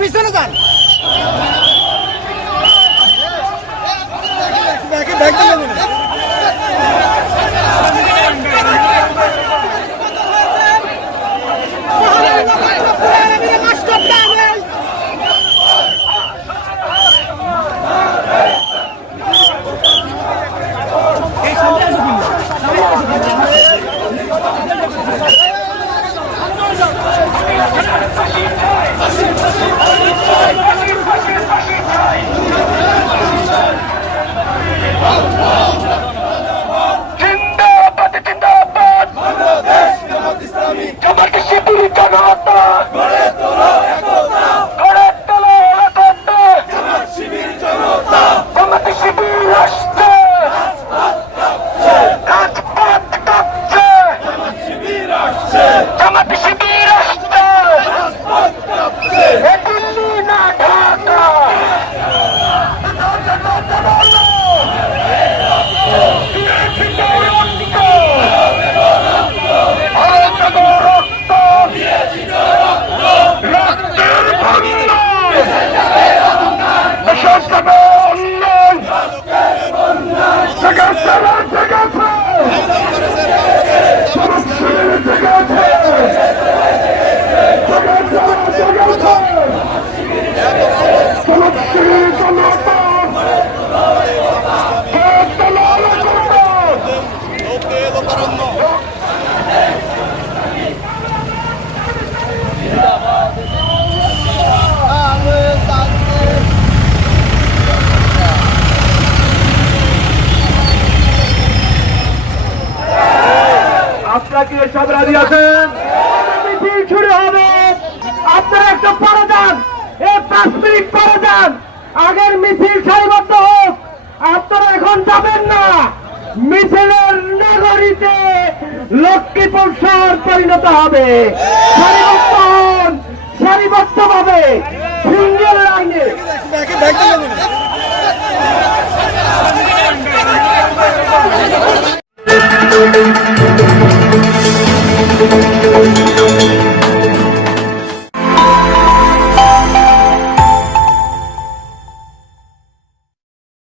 পিছনে যান জিন্দাবাদ আপনারা কি সব রাজি আছেন? মিছিল শুরু হবে। আপনারা একটা পরে যান এই পাঁচ মিনিট যান আগের মিছিল সারিবদ্ধ হোক। আপনারা এখন যাবেন না। মিছিলের নগরীতে লক্ষ্মীপুর পরিণত হবে। সারিবদ্ধ হন। সারিবদ্ধ ভাবে